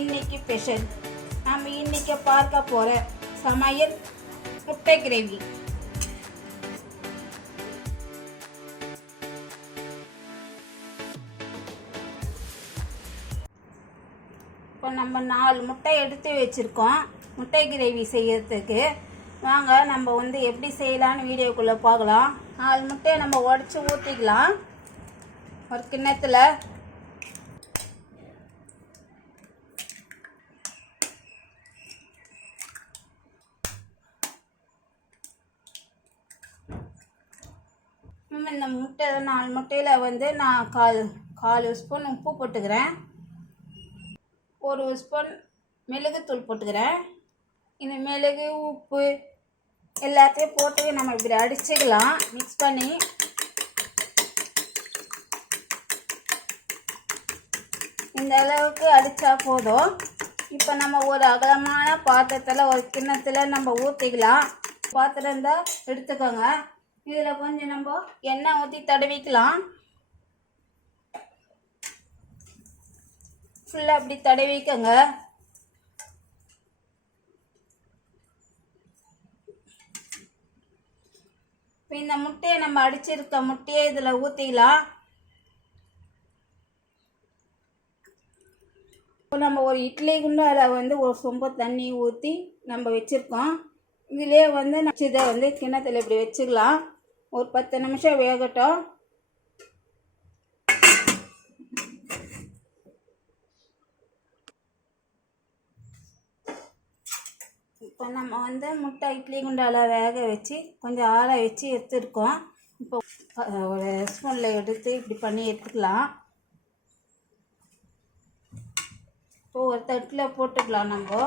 இன்னைக்கு ஸ்பெஷல். நம்ம இன்னைக்கு பார்க்க போற சமையல் முட்டை கிரேவி. இப்போ நம்ம 4 முட்டை எடுத்து வச்சிருக்கோம் முட்டை கிரேவி செய்யறதுக்கு. வாங்க நம்ம எப்படி செய்யலான்னு வீடியோக்குள்ளே பார்க்கலாம். 4 முட்டையை நம்ம உடச்சி ஊற்றிக்கலாம் ஒரு கிண்ணத்தில். இந்த முட்டை 4 முட்டையில் நான் கால் ஸ்பூன் உப்பு போட்டுக்கிறேன். 1 ஸ்பூன் மிளகுத்தூள் போட்டுக்கிறேன். இந்த மிளகு உப்பு எல்லாத்தையும் போட்டு நம்ம இப்படி அடிச்சுக்கலாம் மிக்ஸ் பண்ணி. இந்த அளவுக்கு அடித்தா போதும். இப்போ நம்ம ஒரு அகலமான பாத்திரத்தில் ஒரு கிண்ணத்தில் நம்ம ஊற்றிக்கலாம். பாத்திரம் இருந்தால் எடுத்துக்கோங்க. இதில் கொஞ்சம் நம்ம எண்ணெய் ஊற்றி தடவிக்கலாம். ஃபுல்லாக அப்படி தடவிக்கோங்க. இப்போ இந்த முட்டையை நம்ம அடிச்சிருக்க முட்டையை இதில் ஊற்றிக்கலாம். இப்போ நம்ம ஒரு இட்லி குண்டால ஒரு சொம்பு தண்ணி ஊற்றி நம்ம வச்சுருக்கோம். இதிலே இதை கிண்ணத்தில் இப்படி வச்சுக்கலாம். ஒரு 10 நிமிஷம் வேகட்டும். இப்போ நம்ம முட்டை இட்லி குண்டால வேக வச்சு கொஞ்சம் ஆற வச்சு எடுத்துருக்கோம். இப்போ ஒரு ஸ்பூனில் எடுத்து இப்படி பண்ணி எடுத்துக்கலாம். இப்போ ஒரு தட்டில் போட்டுக்கலாம் நம்ம.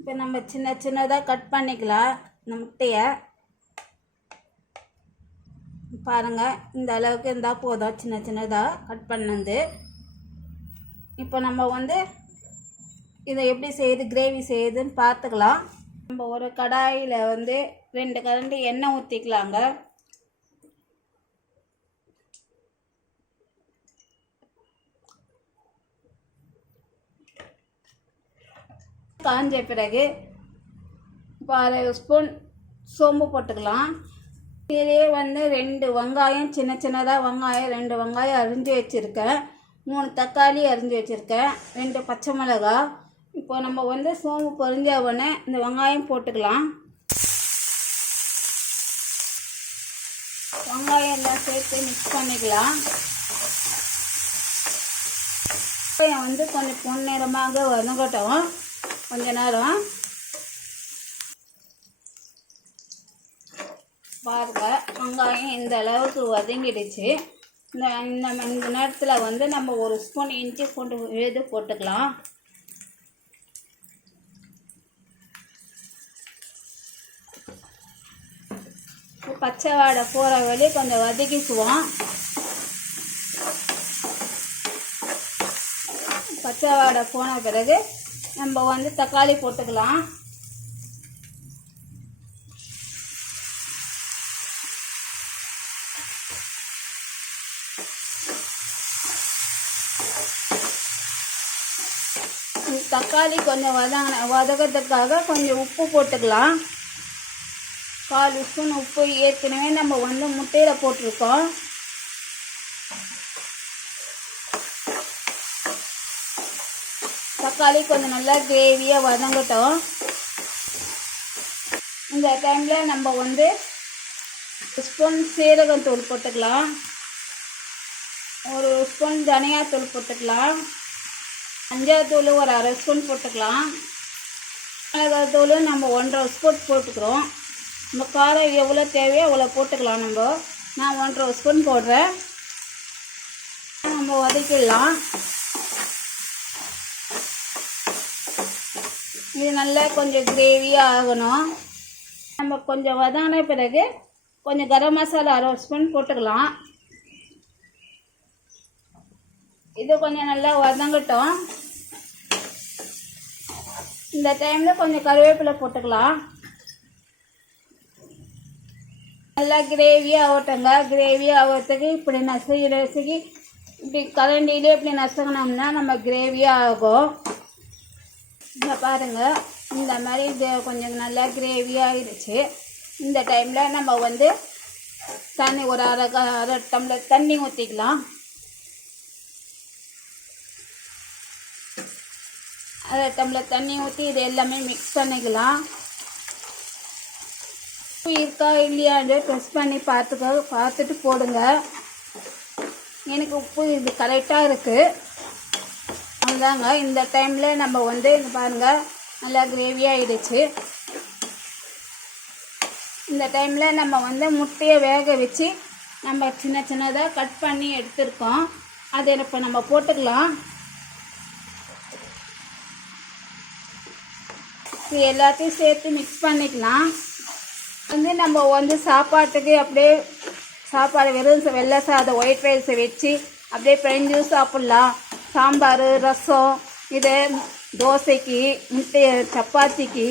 இப்போ நம்ம சின்னதாக கட் பண்ணிக்கலாம் இந்த முட்டையை. பாருங்கள், இந்த அளவுக்கு இருந்தால் போதும் சின்னதாக கட் பண்ணது. இப்போ நம்ம இதை எப்படி செய்யுது கிரேவி செய்யுதுன்னு பார்த்துக்கலாம். நம்ம ஒரு கடாயில் 2 கரண்டி எண்ணெய் ஊற்றிக்கலாங்க. காஞ்ச பிறகு இப்போ 1/2 ஸ்பூன் சோம்பு போட்டுக்கலாம். இதிலே 2 வெங்காயம் சின்னதாக வெங்காயம் 2 வெங்காயம் அரிஞ்சு வச்சுருக்கேன். 3 தக்காளி அரிஞ்சு வச்சுருக்கேன். 2 பச்சை மிளகாய். இப்போ நம்ம சோம்பு பொரிஞ்ச உடனே இந்த வெங்காயம் போட்டுக்கலாம். வெங்காயம் எல்லாம் சேர்த்து மிக்ஸ் பண்ணிக்கலாம். வெங்காயம் கொஞ்சம் பொன்னிறமாக வதங்கட்டும் கொஞ்ச நேரம். பாருங்க, வெங்காயம் இந்த அளவுக்கு வதங்கிடுச்சு. இந்த நேரத்தில் நம்ம 1 ஸ்பூன் இஞ்சி பூண்டு விழுது போட்டுக்கலாம். பச்சை வாடை போகிற வழி கொஞ்சம் வதக்கிக்குவோம். பச்சை வாடை போன பிறகு நம்ம தக்காளி போட்டுக்கலாம். தக்காளி கொஞ்சம் வதக்கிறதுக்காக கொஞ்சம் உப்பு போட்டுக்கலாம். 1/4 ஸ்பூன் உப்பு ஏற்கனவே நம்ம முட்டையில் போட்டிருக்கோம். தக்காளி கொஞ்சம் நல்லா கிரேவியாக வதங்கட்டும். இந்த டைமில் நம்ம 1 ஸ்பூன் சீரகத்தூள் போட்டுக்கலாம். 1 ஸ்பூன் தனியாத்தூள் போட்டுக்கலாம். மஞ்சள்தூள் ஒரு 1/2 ஸ்பூன் போட்டுக்கலாம். மிளகாத்தூள் நம்ம 1.5 ஸ்பூன் போட்டுக்கிறோம். நம்ம காரம் எவ்வளோ தேவையோ அவ்வளோ போட்டுக்கலாம். நான் 1.5 ஸ்பூன் போடுறேன். நம்ம வதக்கிடலாம். இது நல்லா கொஞ்சம் கிரேவியாக ஆகணும். நம்ம கொஞ்சம் வதங்கின பிறகு கொஞ்சம் கரம் மசாலா 1/2 ஸ்பூன் போட்டுக்கலாம். இது கொஞ்சம் நல்லா வதங்கட்டும். இந்த டைமில் கொஞ்சம் கருவேப்பிலை போட்டுக்கலாம். நல்லா கிரேவியாக ஆகட்டுங்க. கிரேவி ஆகிறதுக்கு இப்படி நசுக்கி இப்படி கரண்டிலே இப்படி நசுக்கினோம்னா நம்ம கிரேவியாக ஆகும். இங்கே பாருங்கள், இந்த மாதிரி இது கொஞ்சம் நல்லா கிரேவியாக ஆகிடுச்சு. இந்த டைமில் நம்ம வந்து தண்ணி ஒரு அரை டம்ளர் தண்ணி ஊற்றிக்கலாம். அரை டம்ளர் தண்ணி ஊற்றி இது எல்லாமே மிக்ஸ் பண்ணிக்கலாம். உப்பு இருக்கா இல்லையான்னு டெஸ்ட் பண்ணி பார்த்துட்டு போடுங்க. எனக்கு உப்பு இது கரெக்டாக இருக்குது. அதுதாங்க இந்த டைமில் நம்ம வந்து இங்கே பாருங்கள் நல்லா கிரேவியாகிடுச்சு. இந்த டைமில் நம்ம வந்து முட்டையை வேக வச்சு நம்ம சின்ன சின்னதாக கட் பண்ணி எடுத்துருக்கோம். அதை இப்போ நம்ம போட்டுக்கலாம். இது எல்லாத்தையும் சேர்த்து மிக்ஸ் பண்ணிக்கலாம். வந்து நம்ம வந்து சாப்பாட்டுக்கு அப்படியே சாப்பாடு வெறும் வெள்ளை சாதம் ஒயிட் ரைஸை வச்சு அப்படியே பிழிஞ்சு சாப்பிட்லாம். சாம்பார், ரசம், இது தோசைக்கு, முட்டை சப்பாத்திக்கு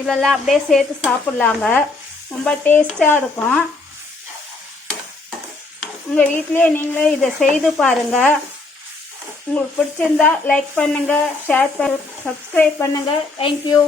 இதெல்லாம் அப்படியே சேர்த்து சாப்பிட்லாங்க. ரொம்ப டேஸ்ட்டாக இருக்கும். உங்கள் வீட்டிலே நீங்களே இதை செய்து பாருங்கள். உங்களுக்கு பிடிச்சிருந்தா லைக் பண்ணுங்கள், ஷேர் சப்ஸ்கிரைப் பண்ணுங்கள். தேங்க்யூ.